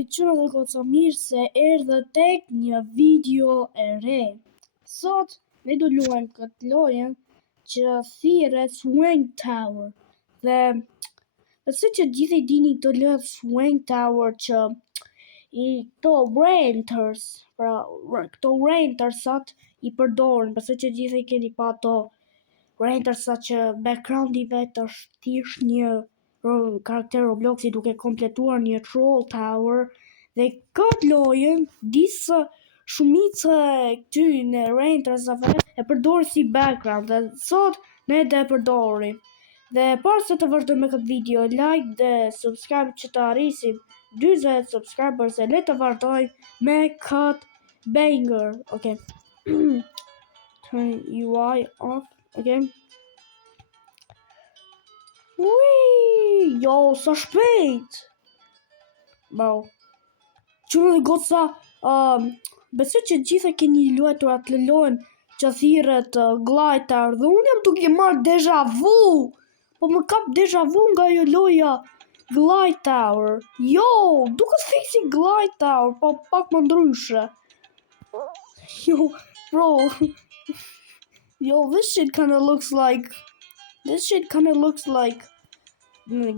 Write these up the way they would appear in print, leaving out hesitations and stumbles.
Qëra dhe goca mirë se erdhe tek një video e re. Sot ne do luajmë këtë lojën që thirret Swing Tower. Dhe besoj që gjithë e dini këtë lojë Swing Tower që këto rentërsat i përdorin. Besoj që gjithë e keni pa ato rentërsa që backgroundi vet është thjesht një karakter Robloxi duke kompletuar një troll tower dhe këtë lojën disa shumica e këtyre rentërsave e përdorin si background dhe sot ne do e përdorim. Dhe para se të vazhdojmë me këtë video, like dhe subscribe që të arrisim 40 subscribers e le të vazhdojmë me këtë banger. Okay. Turn UI off. Okay. Ui, jo, sa shpejt! Bro. Qëmë dhe goca, besoj që gjitha keni luajtur atë lojën që thirret Glide Tower dhe unë jam duke marrë deja vu! Po më kap deja vu nga jo loja Glide Tower. Jo, duket fiksi Glide Tower, po pak më ndryshe. Jo, bro. Yo, this shit kinda looks like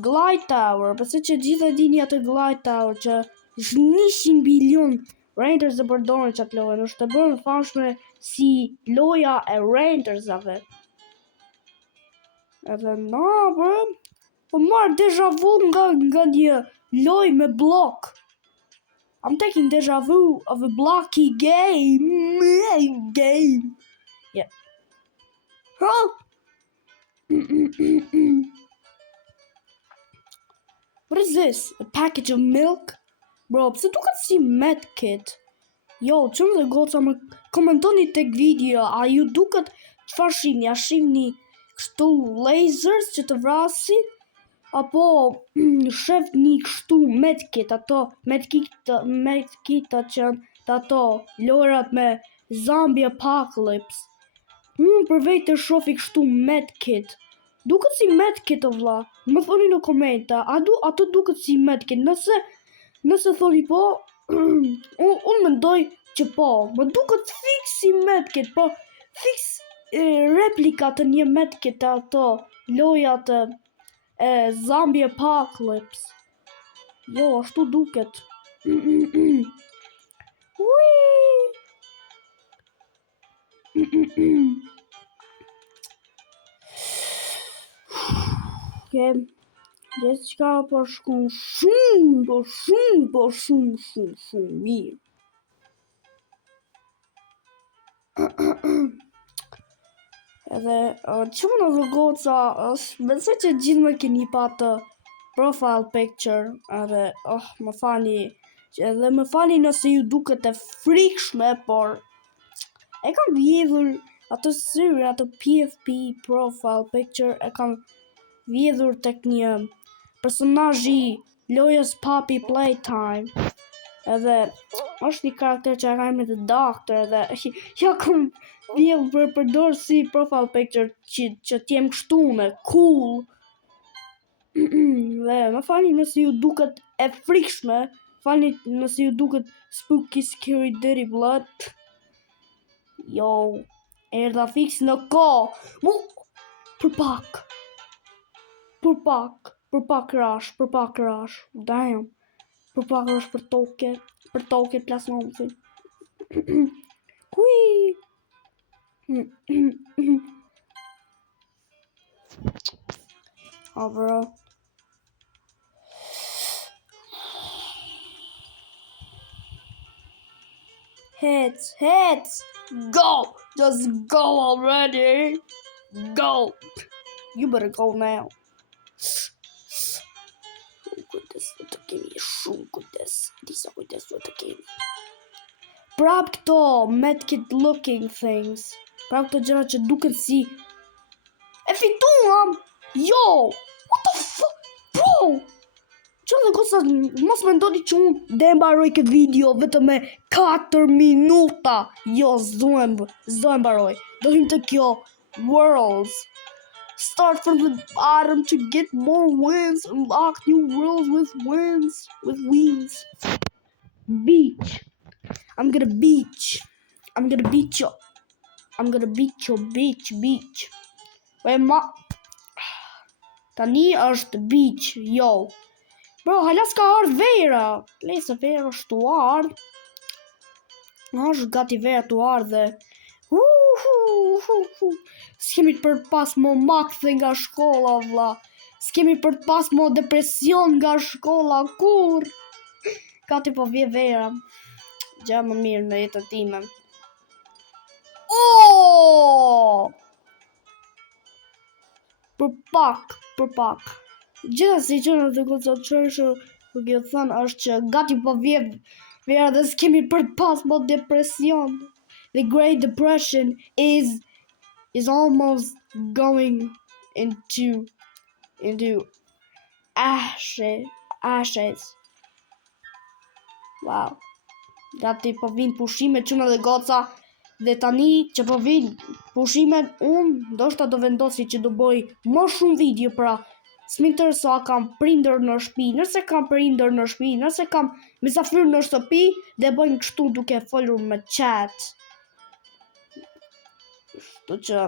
Glide Tower. Besoj që gjithë e dini atë Glide Tower që 100 bilion renters e përdorin çat lojën. Është e bërë famshme si loja e rentersave. Edhe na, bro. Po marr deja vu nga një lojë me blok. I'm taking deja vu of a blocky game. Yeah. Huh? What is this? A package of milk? Bro, pse duket si medkit? Jo, çfarë dhe goca më komentoni tek video, a ju duket çfarë shihni? A shihni kështu lasers që të vrasin? Apo shefni kështu medkit, ato medkit që ato lojrat me zombie apocalypse? Për vetë të shofi kështu medkit. Duket si medkit o vlla. Më thoni në komenta, ato duket si medkit. Nëse thoni po, unë mendoj që po. Më duket fix si medkit, po fix replika të një medkit të ato lojat e zombie apocalypse. Jo, ashtu duket. Okay. Gjithçka po shkon shumë mirë. Edhe çunë dhe goca, besoj që gjithë më keni patë profile picture, edhe më fani nëse ju duket e frikshme, por e kam vjedhur atë syri, atë PFP profile picture, e kam vjedhur tek një personazhi lojës Poppy Playtime. Edhe është një karakter që ka emrin The Doctor dhe ja kam vjedhur përdor si profile picture që t'jem kështu me cool. Dhe më falni nëse ju duket e frikshme, falni nëse ju duket spooky scary dirty blood. Jo, erdha fix në kohë. Për pak rash. Damn. Për pak rash për toke plasmonësin. Kui. Oh, bro. Heads. Go. Just go already. Go. You better go now. Shumë kujdes të kemi. Prap këto medkit looking things. Prap këto gjëra që duken si e fituam. Yo, what the fuck, bro? Që dhe goca, mos me ndoni që unë dhe mbaroj këtë video vetëm me 4 minuta. Jo, zdo e mbaroj. Do him të kjo Worlds Start from the bottom to get more wins. Unlock new worlds with wins. With wings. Beach. I'm gonna beach. I'm gonna beat you. I'm gonna beat your beach. Wait, Tani është beach, jo. Bro, hala s'ka ardh vera. Lejse vera është tu ardh. Është gati vera tu ardhe. S'kemi për pas mo makthe nga shkolla, vlla. S'kemi për pas mo depresion nga shkolla, kur. Gati po vje vera. Gja më mirë në jetën time. Për pak. Gjithasi që në të koncentrëshë nuk jo thënë është që gati po vje vera dhe s'kemi për pas mo depresion. The Great Depression is almost going into ashes. Wow. Gati po vinë pushime quna dhe goca. Dhe tani që po vinë pushimet, unë ndoshta do vendosi që do bëj më shumë video pra s'mintereso a kam prindër në shtëpi, nëse kam prindër në shtëpi, nëse kam mysafir në shtëpi, dhe bëjmë kështu duke folur me chat. Kështu që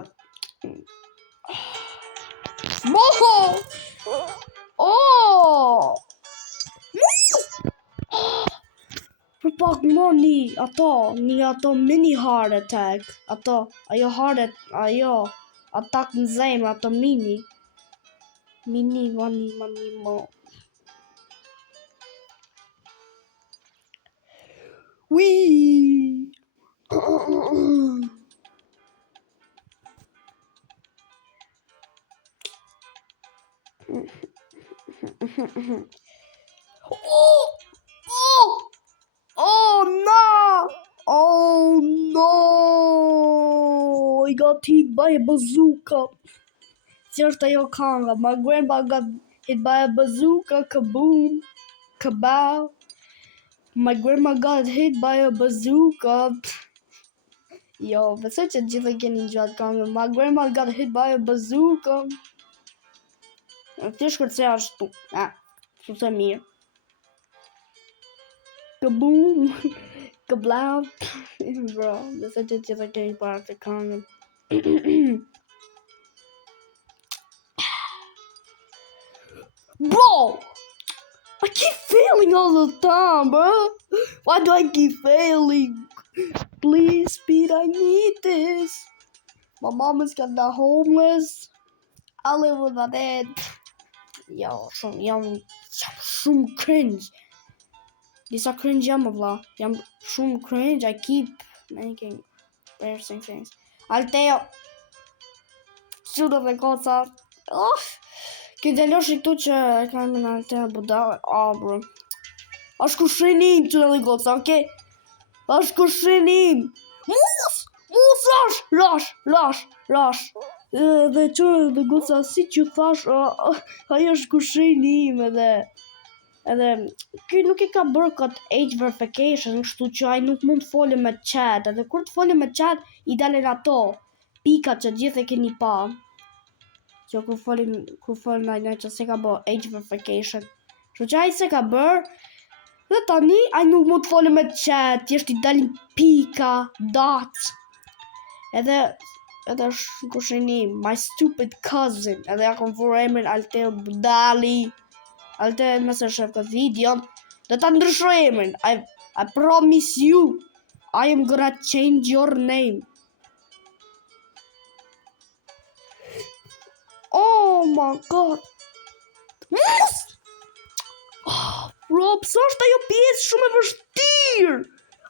për pak më një ato mini heart attack, ajo atak në zemër, ato mini mo. Wee. Oh no! I got hit by a bazooka. Si është ajo kanga? My grandpa got hit by a bazooka, kaboom, kabow. My grandma got hit by a bazooka. Jo, besoj që gjithë keni gjatë kangën. My grandma got hit by a bazooka. Ti shkërce ashtu. Shumë mirë. Kaboom, kablow. Bro, besoj që gjithë keni parë të kangën. Bro! I keep failing all the time, bro. Why do I keep failing? Please, Pete, I need this. My mom is kinda homeless. I live with my dad. Yo, jam shumë cringe. Disa cringe jam, vlla. Jam shumë cringe. I keep making embarrassing things. Alteo. Qydo dhe koca. Këtë loshi këtu që kam në Altea budale. Bro. Ashtë kushinim që dhe goca, okej? Ashtë kushinim. Mus rash. Dhe që dhe goca, si që thash, ajo është kushinim edhe ky nuk I ka bërë këtë age verification, kështu që ai nuk mund të folë me chat, edhe kur të folë me chat, I dalen ato pika që gjithë e keni pa. Që kur folin ai që se ka bërë age verification. Kështu që ai se ka bërë, dhe tani ai nuk mund të folë me chat, thjesht I dalin pika, dots. Edhe kushinim, my stupid cousin, edhe ja kom vur emrin Alteo Budali. Alteo nëse shef këtë videon, dhe ta ndryshoj emrin. I promise you, I am gonna change your name. Oh my god. Bro, pësë është ajo pjesë shumë e vështirë.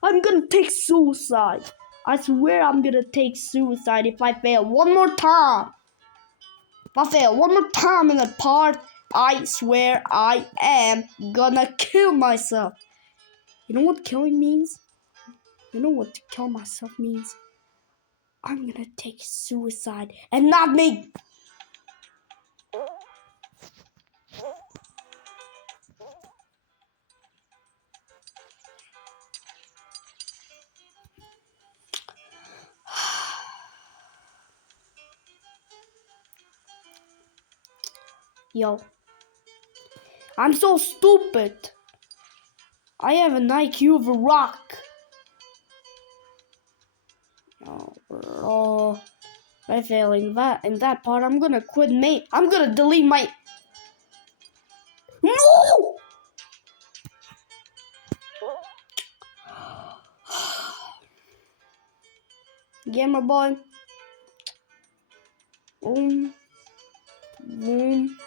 I'm gonna take suicide. I swear I'm gonna take suicide if I fail one more time. If I fail one more time in that part, I swear I am gonna kill myself. You know what killing means? You know what to kill myself means? I'm gonna take suicide and not make... Yo. I'm so stupid. I have an IQ of a rock. Oh, bro. I fail in that part. I'm gonna quit I'm gonna delete my. No! Gamer boy. Boom. Boom.